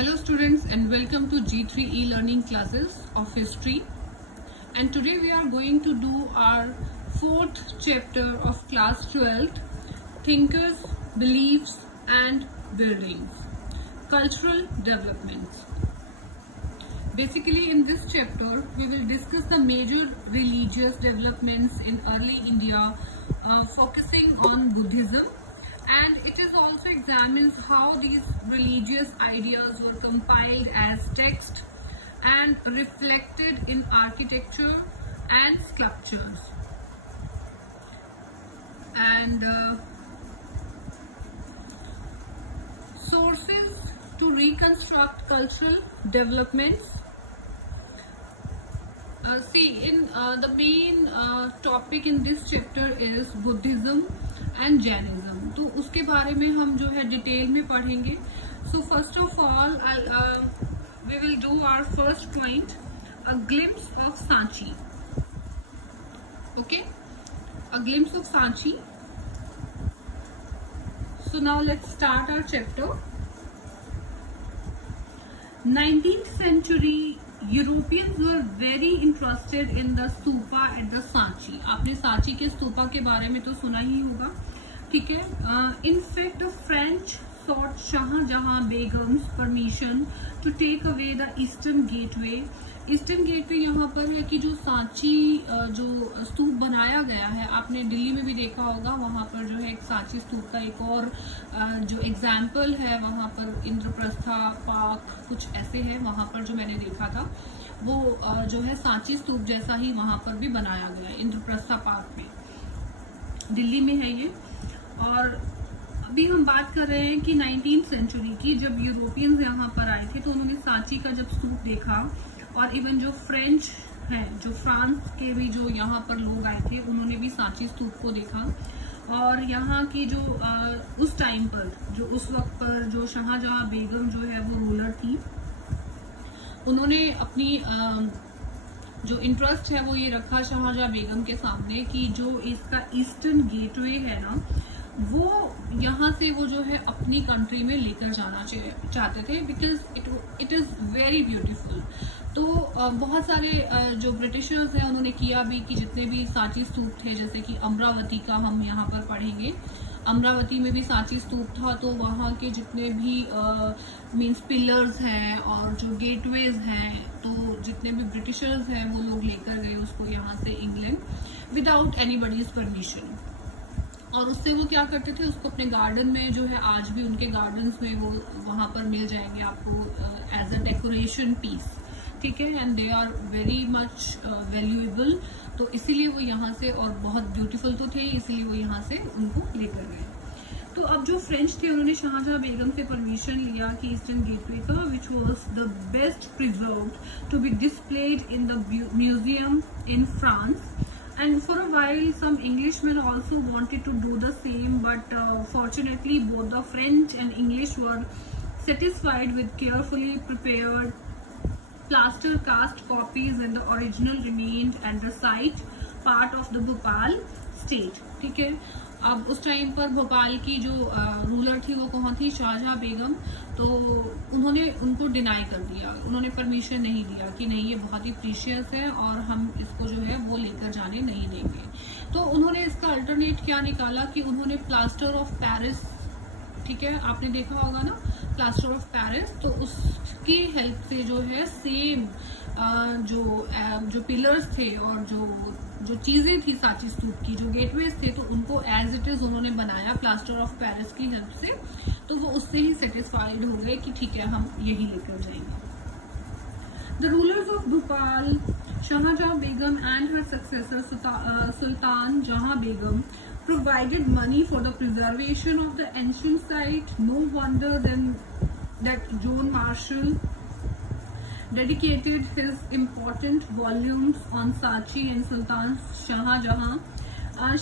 Hello students and welcome to G3 e-learning classes of history, and today we are going to do our fourth chapter of class 12th, thinkers, beliefs and buildings, cultural developments. Basically in this chapter we will discuss the major religious developments in early India, focusing on Buddhism. And it is also examines how these religious ideas were compiled as text and reflected in architecture and sculptures. And sources to reconstruct cultural developments. The main topic in this chapter is Buddhism and Jainism. तो उसके बारे में हम जो है detail में पढ़ेंगे. So first of all, we will do our first point, a glimpse of Sanchi. Okay, a glimpse of Sanchi. So now let's start our chapter. 19th century Europeans were very interested in the stupa at the Sanchi. आपने सांची के स्तूपा के बारे में तो सुना ही होगा, ठीक है. In fact, the French sought Shahjahan Begum's permission to take away the Eastern Gateway. Eastern gateway यहाँ पर है कि जो सांची जो स्तूप बनाया गया है, आपने दिल्ली में भी देखा होगा, वहाँ पर जो है एक सांची स्तूप का एक और जो एग्जाम्पल है, वहाँ पर इंद्रप्रस्था पार्क कुछ ऐसे है, वहाँ पर जो मैंने देखा था वो जो है सांची स्तूप जैसा ही वहाँ पर भी बनाया गया है, इंद्रप्रस्था पार्क में, दिल्ली में है ये. और अभी हम बात कर रहे हैं कि 19th सेंचुरी की, जब यूरोपियंस यहाँ पर आए थे तो उन्होंने सांची का जब स्तूप देखा, और इवन जो फ्रेंच हैं, जो फ्रांस के भी जो यहाँ पर लोग आए थे, उन्होंने भी सांची स्तूप को देखा. और यहाँ की जो उस टाइम पर जो उस वक्त पर जो शाहजहां बेगम जो है वो रूलर थी, उन्होंने अपनी जो इंटरेस्ट है वो ये रखा शाहजहां बेगम के सामने कि जो इसका ईस्टर्न गेटवे है ना, वो यहाँ से वो जो है अपनी कंट्री में लेकर जाना चाहते थे, because it is very beautiful. तो बहुत सारे जो ब्रिटिशर्स हैं उन्होंने किया भी कि जितने भी सांची स्तूप थे, जैसे कि अमरावती का हम यहाँ पर पढ़ेंगे, अमरावती में भी सांची स्तूप था, तो वहाँ के जितने भी मीन्स पिलर्स हैं और जो गेटवेज हैं, तो जितने भी ब्रिटिशर्स हैं वो लोग लेकर गए उसको यहाँ से इंग्लैंड विदाउट एनीबडीज परमिशन. और उससे वो क्या करते थे, उसको अपने गार्डन में जो है, आज भी उनके गार्डन्स में वो वहाँ पर मिल जाएंगे आपको एज अ डेकोरेशन पीस, ठीक है. And they are very much valuable, तो इसीलिए वो यहाँ से, और बहुत ब्यूटीफुल तो थे, इसीलिए वो यहाँ से उनको लेकर गए. तो अब जो फ्रेंच थे उन्होंने शाहजहां बेगम से परमिशन लिया कि ईस्टर्न गेटवे का, which was the best preserved to be displayed in the museum in France. And for a while some Englishmen also wanted to do the same, but fortunately both the French and English were satisfied with carefully prepared plaster cast copies, and the original remained at the site, part of the Bhopal state, ठीक है. अब उस time पर भोपाल की जो ruler थी वो कौन थी, शाहजहां बेगम, तो उन्होंने उनको डिनाई कर दिया, उन्होंने परमिशन नहीं दिया कि नहीं ये बहुत ही प्रीशियस है और हम इसको जो है वो लेकर जाने नहीं देंगे. तो उन्होंने इसका अल्टरनेट क्या निकाला कि उन्होंने प्लास्टर ऑफ पेरिस, ठीक है, आपने देखा होगा ना प्लास्टर ऑफ पेरिस, तो उसकी हेल्प से जो है सेम जो पिलर्स थे और जो चीजें थी सांची स्तूप की, जो गेटवेज थे, तो उनको एज इट इज उन्होंने बनाया प्लास्टर ऑफ पेरिस की हेल्प से. तो वो उससे ही सेटिस्फाइड हो गए कि ठीक है हम यही लेकर जाएंगे. The rulers of Bhopal, Shahjahan Begum and her successor Sultan Jahan Begum provided money for the preservation of the ancient site. No wonder then that Joan Marshall dedicated his important volumes on Sanchi and Sultan Shah Jahan.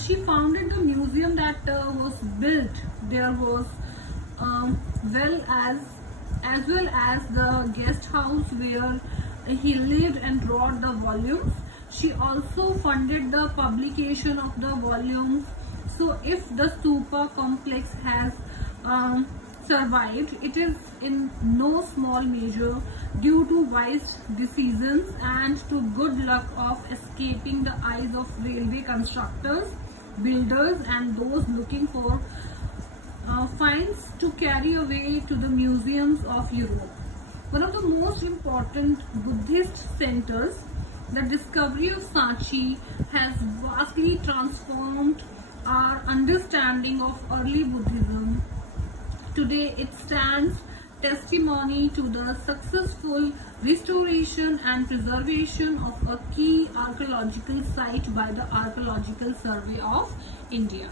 She founded the museum that was built. There was as well as the guest house where he lived and wrote the volumes. She also funded the publication of the volumes. So if the stupa complex has survived, it is in no small measure due to wise decisions and to good luck of escaping the eyes of railway constructors, builders and those looking for finds to carry away to the museums of Europe. One of the most important Buddhist centers, the discovery of Sanchi has vastly transformed our understanding of early Buddhism. Today it stands testimony to the successful restoration and preservation of a key archaeological site by the Archaeological Survey of India.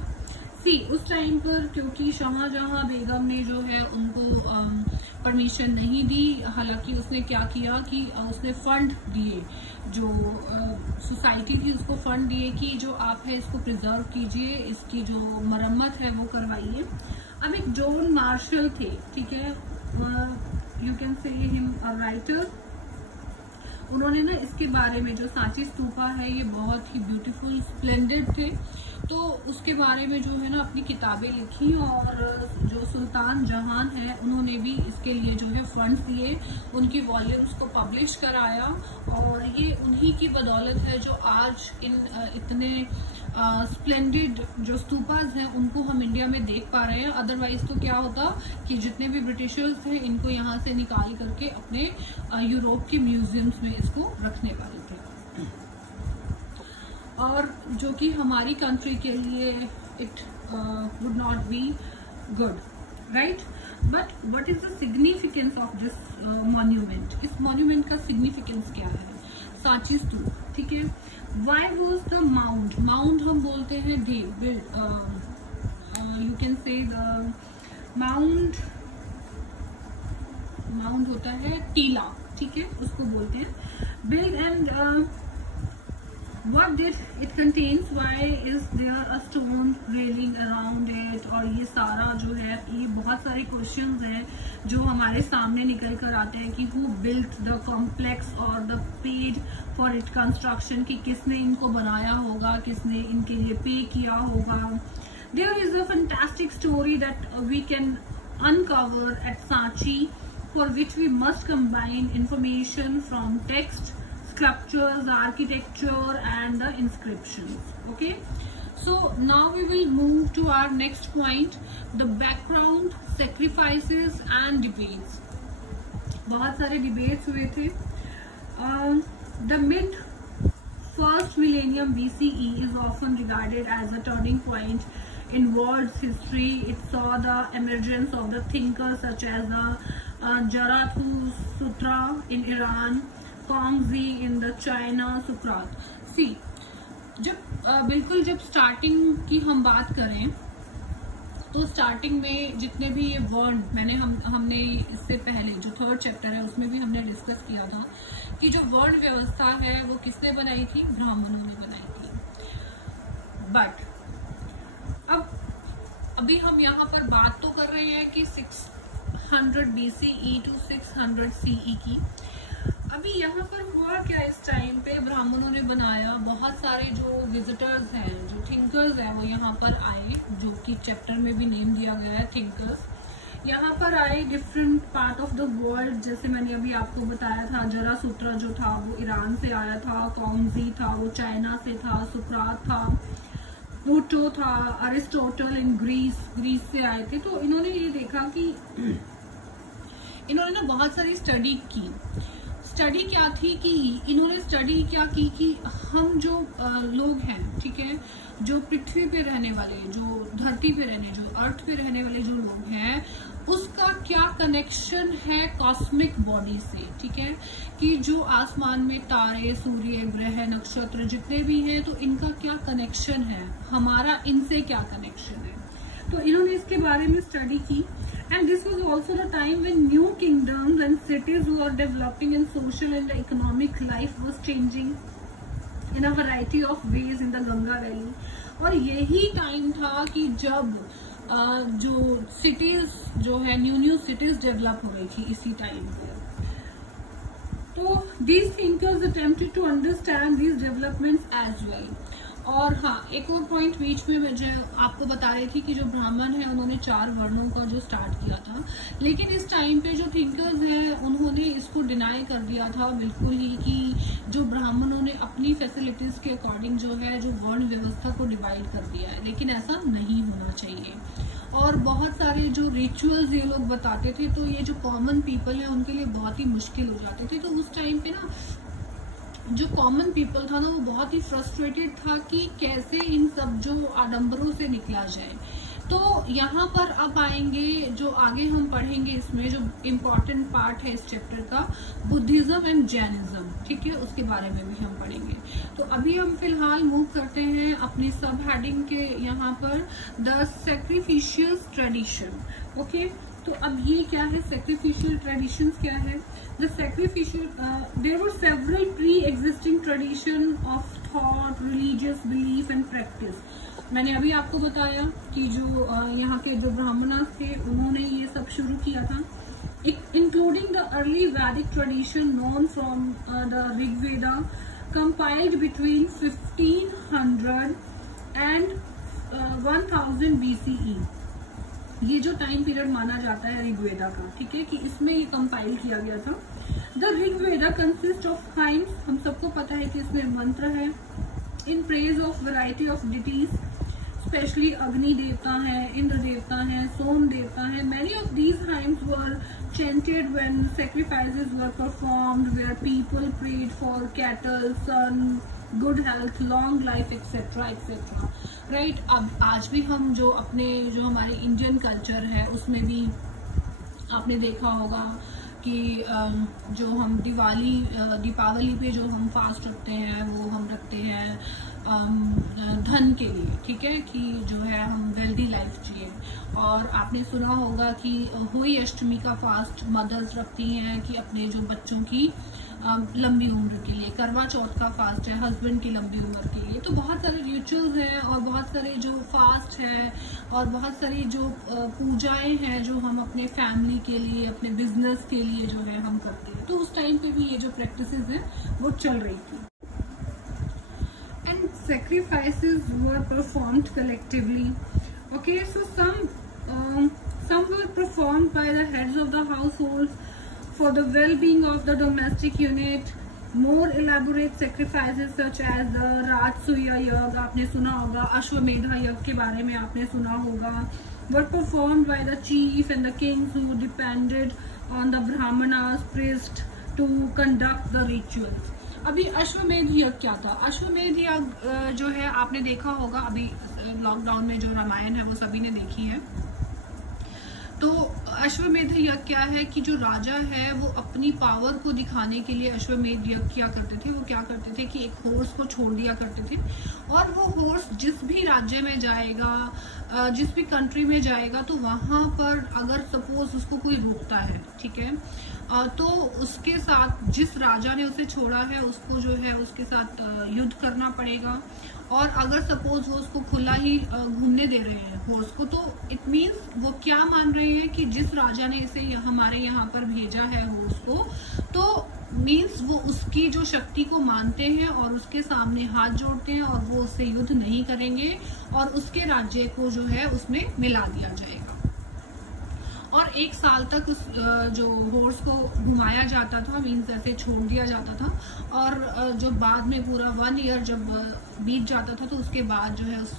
उस time पर क्योंकि शाहजहां बेगम ने जो है उनको permission नहीं दी, हालांकि उसने क्या किया कि उसने फंड दिए, जो सोसाइटी थी उसको फंड दिए कि जो आप है इसको प्रिजर्व कीजिए, इसकी जो मरम्मत है वो करवाइए। अब एक जॉन मार्शल थे, ठीक है, यू कैन से हिम अ राइटर, उन्होंने ना इसके बारे में जो सांची स्तूपा है ये बहुत ही ब्यूटीफुल स्प्लेंडेड थे, तो उसके बारे में जो है ना अपनी किताबें लिखी और जो सुल्तान जहान है उन्होंने भी इसके लिए जो है फंड्स दिए, उनकी वॉल्यूम्स को पब्लिश कराया और ये उन्हीं की बदौलत है जो आज इन इतने स्प्लेंडेड जो स्तूपास हैं उनको हम इंडिया में देख पा रहे हैं। अदरवाइज तो क्या होता कि जितने भी ब्रिटिशर्स थे इनको यहाँ से निकाल करके अपने यूरोप के म्यूजियम्स में इसको रखने वाले थे, और जो कि हमारी कंट्री के लिए it would not be good, right. But what is the significance of this monument? इस मॉन्यूमेंट का सिग्निफिकेंस क्या है? सांची स्तूप, ठीक है। Why was the mound, mound हम बोलते हैं देव, you can say the mound, mound होता है टीला, ठीक है, उसको बोलते हैं। Build and what did it contains, why is there a stone railing around it, और ये सारा जो है ये बहुत सारे क्वेश्चंस हैं जो हमारे सामने निकल कर आते हैं कि who built the complex और the paid for its construction, कि किसने इनको बनाया होगा, किसने इनके लिए पे किया होगा। There is a fantastic story that we can uncover at Sanchi, for which we must combine information from text, sculptures, architecture and the inscriptions. Okay, so now we will move to our next point, the background, sacrifices and debates. बहुत सारे debates हुए थे। The mid first millennium BCE is often regarded as a turning point in world's history. It saw the emergence of the thinkers such as the Zarathustra in Iran, Kongzi in the China, Socrates. See, जब बिल्कुल जब starting की हम बात करें तो starting में जितने भी ये वर्ण हमने इससे पहले जो थर्ड चैप्टर है उसमें भी हमने डिस्कस किया था कि जो वर्ण व्यवस्था है वो किसने बनाई थी? ब्राह्मणों ने बनाई थी। बट अभी हम यहाँ पर बात तो कर रहे हैं कि 600 BCE to 600 CE की। अभी यहाँ पर हुआ क्या, इस टाइम पे ब्राह्मणों ने बनाया, बहुत सारे जो विजिटर्स हैं, जो थिंकर्स हैं वो यहाँ पर आए, जो कि चैप्टर में भी नेम दिया गया है थिंकर्स, यहाँ पर आए different part of the world. जैसे मैंने अभी आपको बताया था, जरासूत्रा जो था वो ईरान से आया था, कॉन्जी था वो चाइना से था, सुकरात था, प्लूटो था, अरिस्टोटल इन ग्रीस से आए थे। तो इन्होंने ये देखा कि इन्होंने ना बहुत सारी स्टडी की। स्टडी क्या थी कि इन्होंने स्टडी क्या की कि हम जो लोग हैं, ठीक है, जो पृथ्वी पे रहने वाले, जो धरती पे रहने, जो अर्थ पे रहने वाले जो लोग हैं, उसका क्या कनेक्शन है कॉस्मिक बॉडी से, ठीक है, कि जो आसमान में तारे, सूर्य, ग्रह, नक्षत्र जितने भी हैं, तो इनका क्या कनेक्शन है, हमारा इनसे क्या कनेक्शन है। तो इन्होंने इसके बारे में स्टडी की। And this was also the time when new kingdoms and cities were developing and social and the economic life was changing in a variety of ways in the Ganga Valley. और यही time था कि जब जो cities जो है new cities develop हो रही थी इसी टाइम पर। तो these thinkers attempted to understand these developments as well. और हाँ, एक और पॉइंट बीच में मैं जो आपको बता रही थी कि जो ब्राह्मण है उन्होंने 4 वर्णों का जो स्टार्ट किया था, लेकिन इस टाइम पे जो थिंकर्स हैं उन्होंने इसको डिनाई कर दिया था बिल्कुल ही कि जो ब्राह्मणों ने अपनी फैसिलिटीज के अकॉर्डिंग जो है जो वर्ण व्यवस्था को डिवाइड कर दिया है, लेकिन ऐसा नहीं होना चाहिए। और बहुत सारे जो रिचुअल्स ये लोग बताते थे तो ये जो कॉमन पीपल है उनके लिए बहुत ही मुश्किल हो जाते थे। तो उस टाइम पे ना जो कॉमन पीपल था ना वो बहुत ही फ्रस्ट्रेटेड था कि कैसे इन सब जो आडंबरों से निकला जाए। तो यहाँ पर अब आएंगे जो आगे हम पढ़ेंगे, इसमें जो इम्पोर्टेंट पार्ट है इस चैप्टर का, बुद्धिज्म एंड जैनिज्म, ठीक है, उसके बारे में भी हम पढ़ेंगे। तो अभी हम फिलहाल मूव करते हैं अपनी सब हेडिंग के यहाँ पर, द सैक्रिफिशियल ट्रेडिशन। ओके, तो अब ये क्या है, सैक्रिफिशियल ट्रेडिशंस क्या है? The sacrificial, there were several pre existing tradition of thought, religious belief and practice. मैंने अभी आपको बताया कि जो यहाँ के जो ब्राह्मण थे उन्होंने ये सब शुरू किया था, इंक्लूडिंग द अर्ली वैदिक tradition known from the Rigveda, compiled between 1500 and 1000 BCE। ये जो टाइम पीरियड माना जाता है ऋग्वेदा का, ठीक है, कि इसमें ये कंपाइल किया गया था। The Rigveda consist of hymns, हम सबको पता है कि इसमें मंत्र है, in praise of variety of deities, specially अग्नि देवता है, इंद्र देवता है, सोम देवता है। Many of these hymns were chanted when sacrifices were performed, where people prayed for cattle, sun, good health, long life, etc. etc. Right. अब आज भी हम जो अपने जो हमारे इंडियन कल्चर है उसमें भी आपने देखा होगा कि जो हम दीपावली पे जो हम फास्ट रखते हैं वो हम रखते हैं धन के लिए, ठीक है, कि जो है हम वेल्दी लाइफ जिए। और आपने सुना होगा कि होली अष्टमी का फास्ट मदर्स रखती हैं कि अपने जो बच्चों की लंबी उम्र के लिए। करवा चौथ का फास्ट है हस्बैंड की लंबी उम्र के लिए। तो बहुत सारे रिचुअल्स हैं और बहुत सारे जो फास्ट है और बहुत सारी जो पूजाएं हैं जो हम अपने फैमिली के लिए, अपने बिजनेस के लिए जो है हम करते हैं। तो उस टाइम पे भी ये जो प्रैक्टिसेस हैं वो चल रही थी। And sacrifices were performed collectively. Okay, so some were performed by the heads of the households for the well-being of the domestic unit. More elaborate sacrifices such as the Rajasuya Yag, आपने सुना होगा, अश्वमेधा यज्ञ के बारे में आपने सुना होगा, were performed by the chief and the kings who depended on the brahmanas priest to conduct the rituals. अभी अश्वमेध यज्ञ क्या था? अश्वमेध यज्ञ जो है आपने देखा होगा, अभी लॉकडाउन में जो रामायण है वो सभी ने देखी है। तो अश्वमेध यज्ञ क्या है कि जो राजा है वो अपनी पावर को दिखाने के लिए अश्वमेध यज्ञ किया करते थे। वो क्या करते थे कि एक हॉर्स को छोड़ दिया करते थे और वो हॉर्स जिस भी राज्य में जाएगा, जिस भी कंट्री में जाएगा, तो वहां पर अगर सपोज उसको कोई रोकता है, ठीक है, तो उसके साथ जिस राजा ने उसे छोड़ा है उसको जो है उसके साथ युद्ध करना पड़ेगा। और अगर सपोज वो उसको खुला ही घूमने दे रहे हैं हॉर्स को, तो इट मीन्स वो क्या मान रहे हैं कि जिस राजा ने इसे हमारे यहाँ पर भेजा है हॉर्स को, तो मीन्स वो उसकी जो शक्ति को मानते हैं और उसके सामने हाथ जोड़ते हैं और वो उससे युद्ध नहीं करेंगे और उसके राज्य को जो है उसमें मिला दिया जाएगा। और 1 साल तक उस जो हॉर्स को घुमाया जाता था, मीन्स ऐसे छोड़ दिया जाता था। और जो बाद में पूरा 1 ईयर जब बीत जाता था तो उसके बाद जो है उस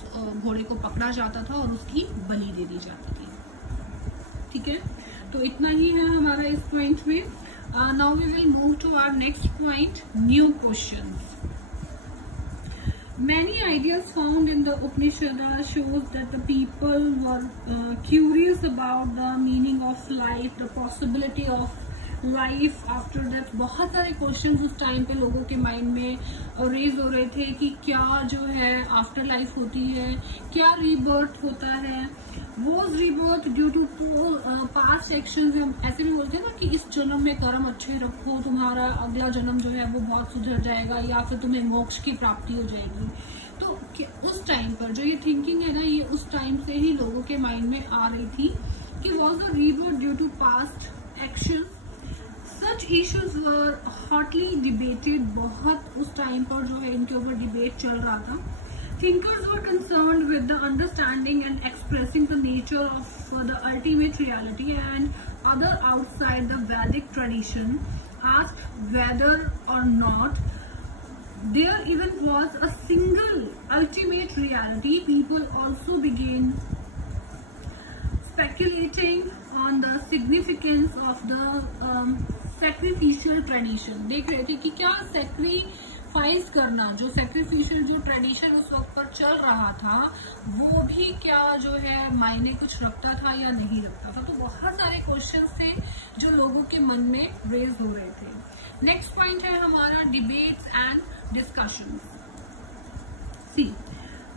घोड़े को पकड़ा जाता था और उसकी बलि दे दी जाती थी। ठीक है, तो इतना ही है हमारा इस पॉइंट में। Now we will move to our next point, new questions. Many ideas found in the Upanishad shows that the people were curious about the meaning of life, the possibility of life after death। बहुत सारे questions उस time पे लोगों के mind में raise हो रहे थे कि क्या जो है आफ्टर लाइफ होती है, क्या रीबर्थ होता है, was rebirth due to past actions. हम ऐसे भी बोलते हैं ना कि इस जन्म में कर्म अच्छे रखो, तुम्हारा अगला जन्म जो है वो बहुत सुधर जाएगा या फिर तुम्हें मोक्ष की प्राप्ति हो जाएगी। तो उस टाइम पर जो ये थिंकिंग है ना, ये उस टाइम से ही लोगों के माइंड में आ रही थी कि was the rebirth due to past action. Such issues were hotly debated. बहुत उस टाइम पर जो है इनके ऊपर डिबेट चल रहा था। Thinkers were concerned with the understanding and expressing the nature of the ultimate reality, and other outside the Vedic tradition asked whether or not there even was a single ultimate reality. People also began speculating on the significance of the sacrificial tradition. देख रहे थे कि क्या sacrifice करना, जो sacrificial जो tradition उस वक्त पर चल रहा था, वो भी क्या जो है मायने कुछ रखता था या नहीं रखता था. तो बहुत सारे क्वेश्चंस थे जो लोगों के मन में रेज हो रहे थे. नेक्स्ट पॉइंट है हमारा debates and discussions. See,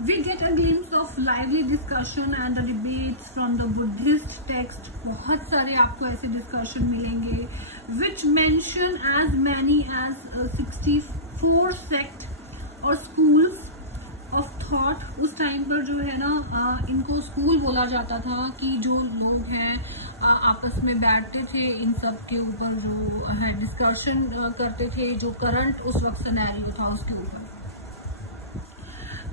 we get a glimpse of lively discussion and the debates from the Buddhist text. बहुत सारे आपको ऐसे डिस्कशन मिलेंगे which mention as many as 64 sect और schools of thought. उस टाइम पर जो है ना इनको स्कूल बोला जाता था कि जो लोग हैं आपस में बैठते थे, इन सब के ऊपर जो है डिस्कशन करते थे, जो करंट उस वक्त सिनेरियो था उसके ऊपर.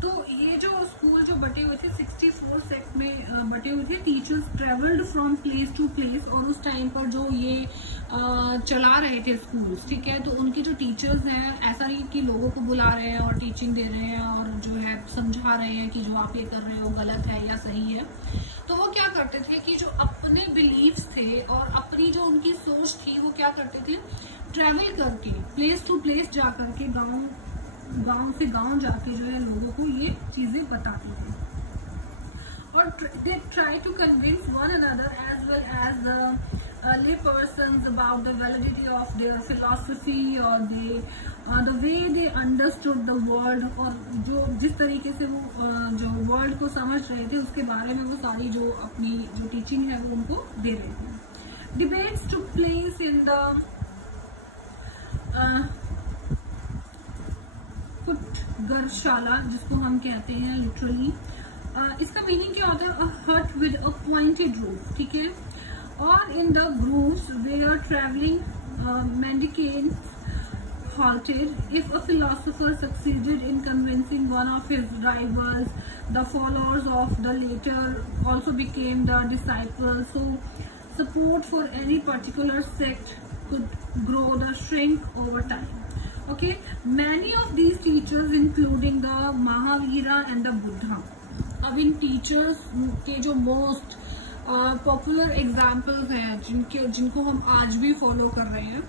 तो ये जो स्कूल जो बटे हुए थे 64 सेक्ट में बटे हुए थे. Teachers travelled from place to place, और उस टाइम पर जो ये चला रहे थे स्कूल्स, ठीक है, तो उनके जो टीचर्स हैं ऐसा नहीं कि लोगों को बुला रहे हैं और टीचिंग दे रहे हैं और जो है समझा रहे हैं कि जो आप ये कर रहे हो गलत है या सही है. तो वो क्या करते थे कि जो अपने बिलीव्स थे और अपनी जो उनकी सोच थी वो क्या करते थे, ट्रेवल करके प्लेस टू प्लेस जा करके गांव से गांव जाके जो है लोगों को ये चीजें बताते थे. और they try to convince one another as well as the lay persons about the validity of their philosophy or the way they understood the world, और जो जिस तरीके से वो जो वर्ल्ड को समझ रहे थे उसके बारे में वो सारी जो अपनी जो टीचिंग है वो उनको दे रहे थे. Debates took place in the गरशाला, जिसको हम कहते हैं लिटरली. इसका मीनिंग क्या होता है, अ हट विद अ पॉइंटेड रूफ, ठीक है. और in the groves where travelling mendicants halted. If a philosopher succeeded in convincing one of his rivals, the followers of the later also became the disciples. So support for any particular sect could grow or shrink over time. Okay, many of these teachers including the Mahavira and the Buddha. अब इन teachers के जो most popular examples हैं जिनको हम आज भी follow कर रहे हैं,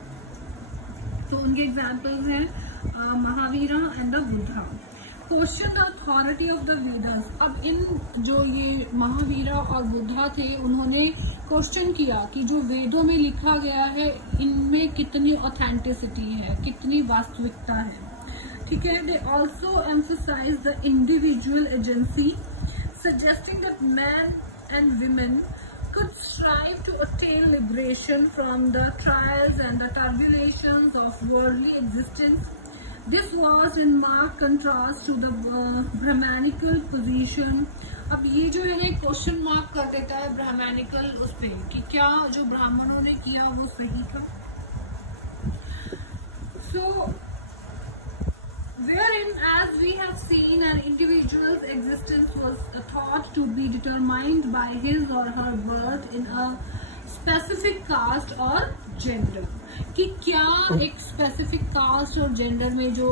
तो उनके एग्जाम्पल्स हैं Mahavira and the Buddha. Question the authority of the Vedas. अब इन जो ये महावीरा और बुद्धा थे उन्होंने क्वेश्चन किया कि जो वेदों में लिखा गया है इनमें कितनी ऑथेंटिसिटी है, कितनी वास्तविकता है, ठीक है. They also emphasise the individual agency, suggesting that men and women could strive to attain liberation from the trials and the tribulations of worldly existence. This was in marked contrast to the Brahmanical position. अब ये जो है ना question mark कर देता है Brahminical उस पे कि क्या जो ब्राह्मणों ने किया वो सही था. So wherein, as we have seen, an individual's existence was thought to be determined by his or her birth in a specific caste or gender. कि क्या एक स्पेसिफिक कास्ट और जेंडर में जो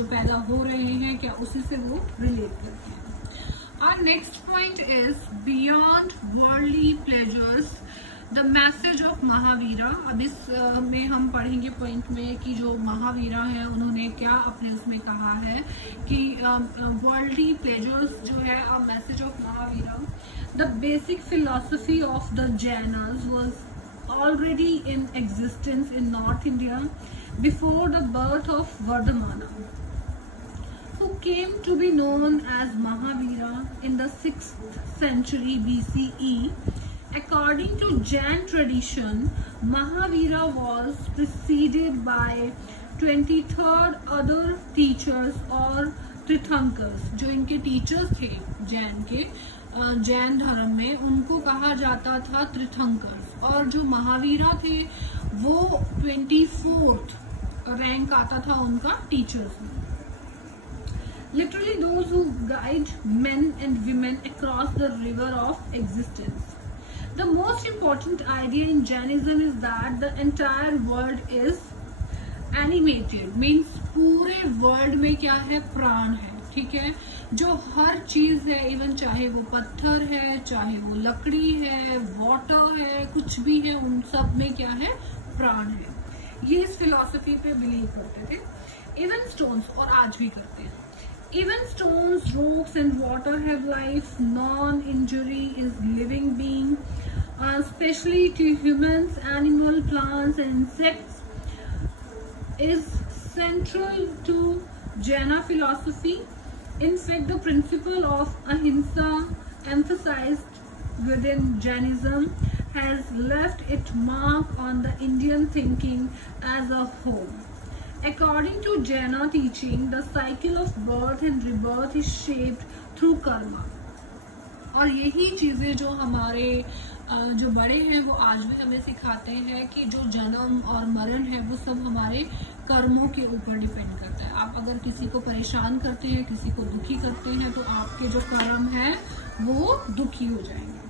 पैदा हो रहे हैं क्या उसी से वो रिलेट करते हैं. Our next point is beyond worldly pleasures. The message of Mahavira. अब इस में हम पढ़ेंगे पॉइंट में कि जो महावीरा है उन्होंने क्या अपने उसमें कहा है कि वर्ल्डली प्लेजर्स जो है a message of Mahavira. The basic philosophy of the Janus was already in existence in north India before the birth of वर्धमाना, who came to be known as Mahavira in the 6th century BCE. According to Jain tradition, Mahavira was preceded by 23 other teachers or Tirthankars. जो इनके teachers थे जैन के, जैन धर्म में उनको कहा जाता था तीर्थंकर्स, और जो महावीरा थे वो 24th रैंक आता था उनका टीचर्स में. literally those who guide men and women across the river of existence. The most important idea in Jainism is that the entire world is animated, means पूरे वर्ल्ड में क्या है, प्राण है, ठीक है। जो हर चीज है, इवन चाहे वो पत्थर है, चाहे वो लकड़ी है, वाटर है, कुछ भी है, उन सब में क्या है, प्राण है। ये इस फिलॉसफी पे बिलीव करते थे। इवन स्टोन्स, और आज भी करते हैं, even stones, rocks and water have life. Non-injury is living being, especially to humans, animal, plants and insects, is central to Jaina philosophy. In fact, the principle of ahimsa emphasized within Jainism has left its mark on the Indian thinking as a whole. According to Jaina teaching, the cycle of birth and rebirth is shaped through karma. और यही चीजें जो हमारे जो बड़े हैं वो आज भी हमें सिखाते हैं कि जो जन्म और मरण है वो सब हमारे कर्मों के ऊपर डिपेंड करता है। आप अगर किसी को परेशान करते हैं, किसी को दुखी करते हैं, तो आपके जो कर्म है वो दुखी हो जाएंगे,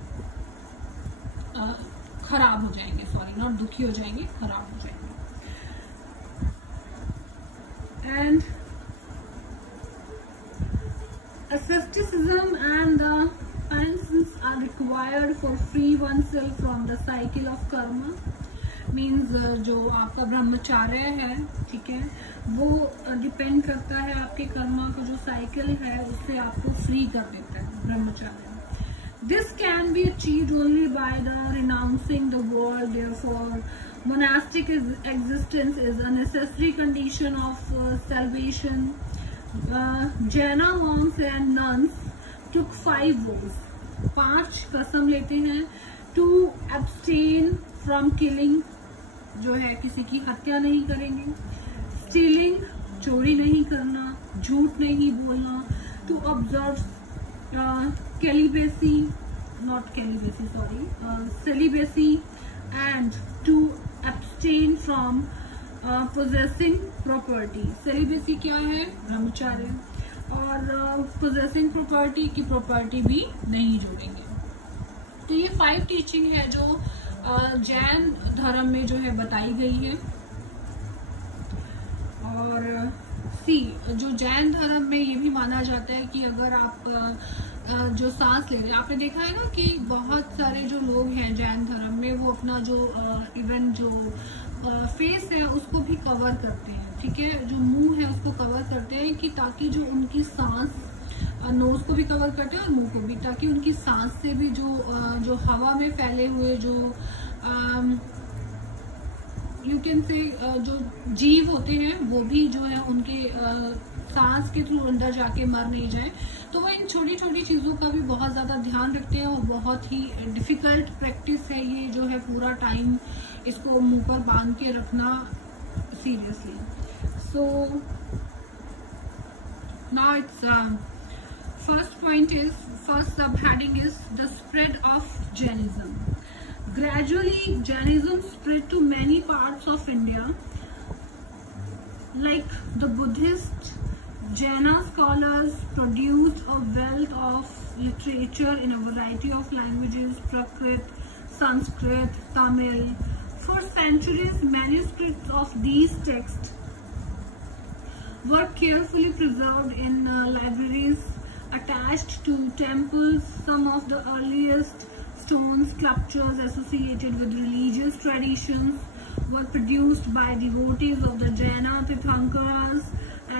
खराब हो जाएंगे, सॉरी नॉट दुखी हो जाएंगे, खराब हो जाएंगे। And asceticism and the penance are required for free oneself from the cycle of karma. Means जो आपका ब्रह्मचर्य है, ठीक है, वो डिपेंड करता है आपके कर्मा का जो साइकिल है उससे आपको फ्री कर देता है ब्रह्मचर्य। This can be achieved only by the renouncing the world. Therefore, monastic existence is a necessary condition of salvation. Jaina monks and nuns took 5 vows. 5 कसम लेते हैं to abstain from killing, जो है किसी की हत्या नहीं करेंगे, stealing, चोरी नहीं करना, झूठ नहीं बोलना, to observe celibacy, and to abstain from possessing property. Celibacy क्या है, ब्रह्मचर्य, और possessing property की प्रॉपर्टी भी नहीं जोड़ेंगे। तो ये 5 टीचिंग है जो जैन धर्म में जो है बताई गई है। और जो जैन धर्म में ये भी माना जाता है कि अगर आप जो सांस ले रहे हैं, आपने देखा है ना कि बहुत सारे जो लोग हैं जैन धर्म में वो अपना जो इवन जो फेस है उसको भी कवर करते हैं, ठीक है, जो मुंह है उसको कवर करते हैं कि ताकि जो उनकी सांस, नोज को भी कवर करते हैं और मुंह को भी, ताकि उनकी सांस से भी जो हवा में फैले हुए जो यू कैन से जो जीव होते हैं वो भी जो है उनके सांस के थ्रू अंदर जाके मर नहीं जाए। तो वो इन छोटी छोटी चीजों का भी बहुत ज्यादा ध्यान रखते हैं और बहुत ही डिफिकल्ट प्रैक्टिस है ये, जो है पूरा टाइम इसको मुंह पर बांध के रखना seriously. So now it's first subheading is the spread of Jainism. Gradually, Jainism spread to many parts of India. Like the Buddhist, Jaina scholars produced a wealth of literature in a variety of languages: Prakrit, Sanskrit, Tamil. For centuries, manuscripts of these texts were carefully preserved in libraries attached to temples. Some of the earliest stone sculptures associated with religious traditions were produced by devotees of the Jaina Tirthankaras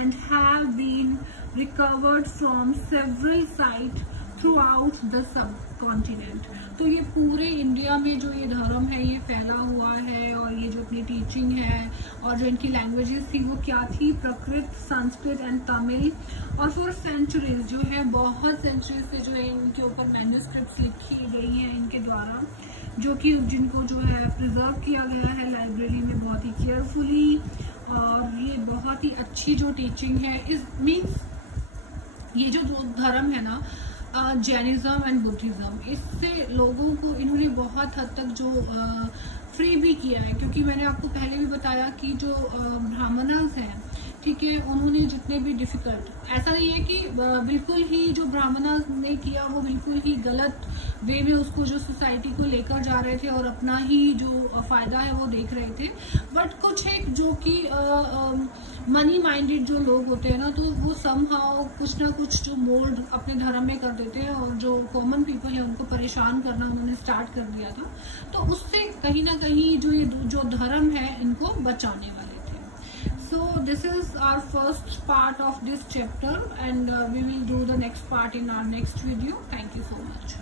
and have been recovered from several sites throughout the subcontinent. तो ये पूरे India में जो ये धर्म है ये फैला हुआ है, और ये जो अपनी टीचिंग है और जो इनकी लैंग्वेजेस थी वो क्या थी, प्रकृत, संस्कृत एंड तमिल। और फॉर सेंचुरीज जो है, बहुत सेंचुरीज से जो है इनके ऊपर मैन्युस्क्रिप्ट्स लिखी गई हैं इनके द्वारा, जो कि जिनको जो है प्रिजर्व किया गया है लाइब्रेरी में बहुत ही केयरफुली। और ये बहुत ही अच्छी जो टीचिंग है, इस मीन्स ये जो धर्म है ना, जैनिज्म एंड बुद्धिज्म, इससे लोगों को इन्होंने बहुत हद तक जो फ्री भी किया है। क्योंकि मैंने आपको पहले भी बताया कि जो ब्राह्मणस हैं ठीक है, उन्होंने जितने भी डिफिकल्ट, ऐसा नहीं है कि बिल्कुल ही जो ब्राह्मणा ने किया वो बिल्कुल ही गलत वे में उसको जो सोसाइटी को लेकर जा रहे थे और अपना ही जो फायदा है वो देख रहे थे, बट कुछ एक जो कि मनी माइंडेड जो लोग होते हैं ना, तो वो समहाउ कुछ ना कुछ जो मोल्ड अपने धर्म में कर देते हैं और जो कॉमन पीपल है उनको परेशान करना उन्होंने स्टार्ट कर दिया था। तो उससे कहीं ना कहीं जो ये जो धर्म है इनको बचाने वाले थे। So this is our first part of this chapter, and we will do the next part in our next video. Thank you so much.